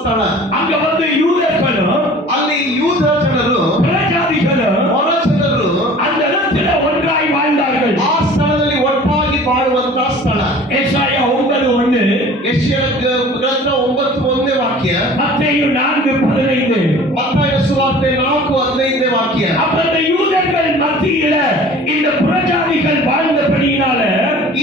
ಸ್ಥಳ. அங்க வந்து யூதர்களும் ಅಲ್ಲಿ ಯೂದ ಜನರು புறஜாதிகளும் ಹೊರ ಜನರು அந்த இடத்துல ஒன்றாய் வாழ்ந்தார்கள். ಆ ಸ್ಥಳದಲ್ಲಿ ಒಟ್ಟಾಗಿ ಬಾಳುವಂತ ಸ್ಥಳ. ஏசாயா 9:1, ಯೆಶಾಯ ಗ್ರಂಥ 9:1 ವಾಕ್ಯ, மத்தேயு 4:15. ಮತ್ತಾಯ ಸುವಾರ್ತೆ 4:15 ವಾಕ್ಯ. அப்ப இந்த யூதர்கள் மத்தியில இந்த புறஜாதிகள் வாழ்ந்தபடியினால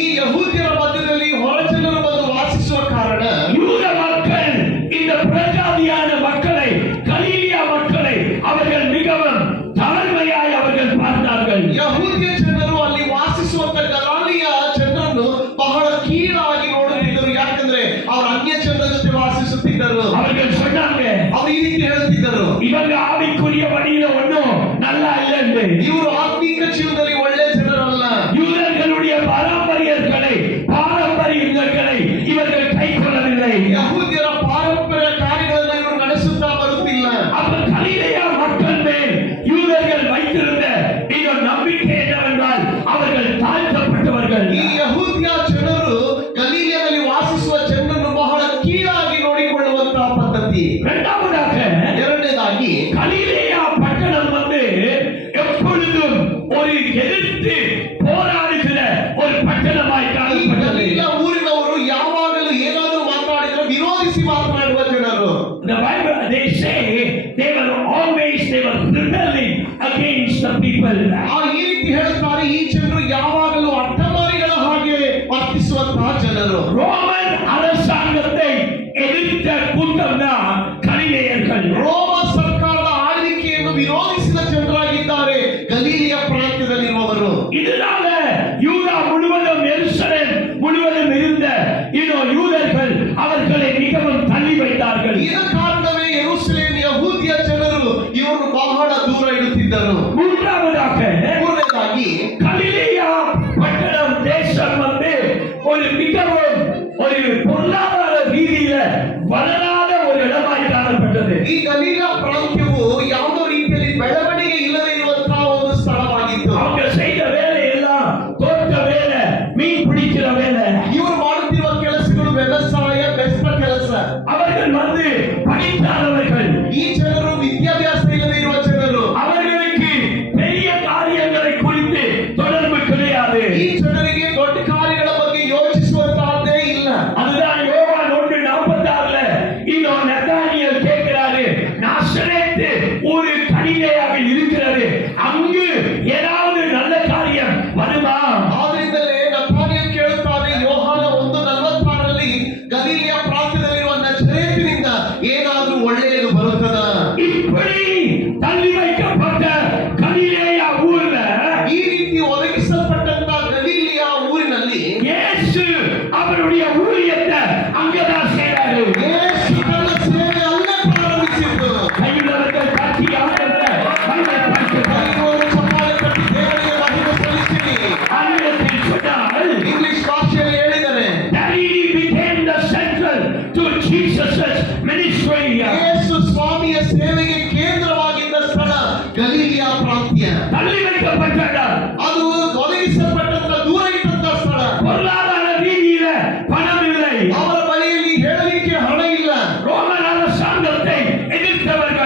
ಈ ಯಹೂದ್ಯರ ಮಧ್ಯದಲ್ಲಿ ಹೊರ ಜನರು ಬಂದು ವಾಸಿಸುವ ಕಾರಣ யூத மக்கள் இந்த புறஜாதியான மக்களை, கலீலியா மக்களை அவர்கள் மிகவும் தாழ்மையாய் அவர்கள் பார்த்தார்கள். ಯಹೂದ್ಯ ಜನರು ಅಲ್ಲಿ ವಾಸಿಸುವಂತ ಗಲಾಲಿಯ ಜನರನ್ನು ಬಹಳ ಕೀಳಾಗಿ ನೋಡುತ್ತಿದ್ದರು. ಯಾಕಂದ್ರೆ ಅವರು ಅನ್ಯ ಜನರ ಜೊತೆ ವಾಸಿಸುತ್ತಿದ್ದರು. அவர்கள் சொன்னாங்க, ಅವರು ಈ ರೀತಿ ಹೇಳುತ್ತಿದ್ದರು, இவங்க ஆவிக்குரிய வழியில ஒண்ணும் நல்லா இல்லைன்னு. ಇವರು ಆತ್ಮೀಕ ಜೀವನದಲ್ಲಿ ಒಳ್ಳೆ ಜನರಲ್ಲ. யூதர்களுடைய பாரம்பரியங்களை இவர்கள் கை கொள்ளவில்லை. ಯಹೂದ್ಯರ ಪಾರಂಪರ್ಯ ಕಾರ್ಯಗಳನ್ನು ಇವರು ನಡೆಸುತ್ತಾ ಬರುತ್ತಿಲ್ಲ. அப்ப கலீலியா மக்கள் மேல் யூதர்கள் வைத்திருந்த இந்த நம்பிக்கை என்னவென்றால் அவர்கள் தாழ்த்தப்பட்டவர்கள். ಈ ಯಹೂದ್ಯ ಜನರು ಗಲೀಲಿಯದಲ್ಲಿ ವಾಸಿಸುವ ಜನರನ್ನು ಬಹಳ ಕೀಳಾಗಿ ನೋಡಿಕೊಳ್ಳುವಂತಹ ಪದ್ಧತಿ. ಎರಡನೇದಾಗಿ கலீலியா பட்டணம் வந்து எப்பொழுதும் ஒரு எதிர்த்து போராடுகிற ஒரு பட்டணமாய் காணப்பட்டது. ಗಲೀಲ ಊರಿನವರು ಯಾವಾಗಲೂ ಏನಾದರೂ ಮಾತಾಡಿದ್ರೆ ವಿರೋಧಿಸಿ ಮಾತನಾಡುವ ಜನರು. The Bible, they say they were rebelling against the people. ಈ ರೀತಿ ಹೇಳ್ತಾರೆ, ಈ ಜನರು ಯಾವಾಗಲೂ ಅಡ್ಡಮಾರಿಗಳ ಹಾಗೆ ವರ್ತಿಸುವಂತಹ ಜನರು. ரோமன் அரசாங்கத்தை எதிர்த்த கூட்டம் தான் கலிலேயர்கள். ರೋಮ ಸರ್ಕಾರದ ಆಳ್ವಿಕೆಯನ್ನು ವಿರೋಧಿಸಿದ ಜನರಾಗಿದ್ದಾರೆ ಗಲೀಲಿಯ ಪ್ರಾಂತ್ಯದಲ್ಲಿರುವವರು. இதனால யூதா முழுவதும், எருசலேம் முழுவதும் இருந்த யூதர்கள் அவர்களை மிகவும் தள்ளி வைத்தார்கள். ಇದ ಕಾರಣವೇ ಯೆರೂಸಲೇಮ್ ಯಹೂದ್ಯ ಜನರು ಇವರು ಬಹಳ ದೂರ ಇಡುತ್ತಿದ್ದರು. ಮೂರನೇದಾಗಿ கலிலேயா பட்டணம் தேசம் வந்து மிகவும் ஒரு பொருளாதார ரீதியில வளராத ஒரு இடமாய் காணப்பட்டது. ಈ ಗಲೀಲ ಪ್ರಾಂತ್ಯವು ಯಾವುದೋ ರೀತಿಯಲ್ಲಿ ಬೆಳವಣಿಗೆ ಇಲ್ಲದೆ ಇರುವಂತಹ ಒಂದು ಸ್ಥಳವಾಗಿತ್ತು. அவங்க செய்த வேலை எல்லாம் தோட்ட வேலை, மீன் பிடிக்கிற வேலை. ಇವರು ಮಾಡುತ್ತಿರುವ ಕೆಲಸಗಳು ವ್ಯವಸಾಯ, ಬೆಸ್ತ ಕೆಲಸ. அவர்கள் வந்து படித்தாதவர்கள். ಈ ಜನರು ವಿದ್ಯಾಭ್ಯಾಸ ಇಲ್ಲದೆ ಇರುವ ಜನರು. அவர்களுக்கு பெரிய காரியங்களை குறித்து தொடர்பு கிடையாது. ಈ ಜನರಿಗೆ ದೊಡ್ಡ ಕಾರ್ಯಗಳ ಬಗ್ಗೆ ಯೋಚಿಸುವಂತಹದ್ದೇ ಇಲ್ಲ. அதுதான் யோவான் 1:46 இன்னும் நத்தானியேல் கேட்கிறாரு, நாசரேத்து ஒரு கலிலேயாவில் இருக்கிறது, அங்கு ஏதாவது நல்ல காரியம் வருமா? ಆದ್ರಿಂದಲೇ ನತಾನಿಯೇಲ್ ಕೇಳುತ್ತಾನೆ, ಯೋಹಾನ 1:46 ಗಲೀಲಿಯ ಪ್ರಾಂತ್ಯದಲ್ಲಿರುವ ನಜರೇತಿನಿಂದ ಏನಾದರೂ ಒಳ್ಳೆಯದು ಬರುತ್ತದಾ? இப்படி தள்ளி வைக்கப்பட்ட கலிலேயா ஊர்ல ಈ ರೀತಿ ಒದಗಿಸಲ್ಪಟ್ಟಂತ ಗಲೀಲಿಯ ಊರಿನಲ್ಲಿ இயேசு அவருடைய ஊழியத்தை அங்கதான் செய்றாரு. ಯೇಸು ತನ್ನ ಸೇವೆ ಅಲ್ಲೇ ಪ್ರಾರಂಭಿಸಿದ್ದು. கையுள்ளவர்கள் தட்டி ஆண்டவரை மகிமைப்படுத்துங்கள். ಕೈಗೋಲು ಚಪ್ಪಾಳೆ ತಟ್ಟಿ ದೇವರಿಗೆ ಮಹಿಮೆ ಸಲ್ಲಿಸಿರಿ. ஆங்கிலத்தில் சொன்னால் ಇಂಗ್ಲಿಷ್ ಭಾಷೆಯಲ್ಲಿ ಹೇಳಿದರೆ Galilee became the central to Jesus' ministry. ಯೇಸು ಸ್ವಾಮಿಯ ಸೇವೆಗೆ ಕೇಂದ್ರವಾಗಿದ್ದ ಸ್ಥಳ ಗಲೀಲಿಯ ಪ್ರಾಂತ್ಯ. தள்ளி வைக்கப்பட்ட இடம். ಅದು ಒದಗಿಸಲ್ಪಟ್ಟ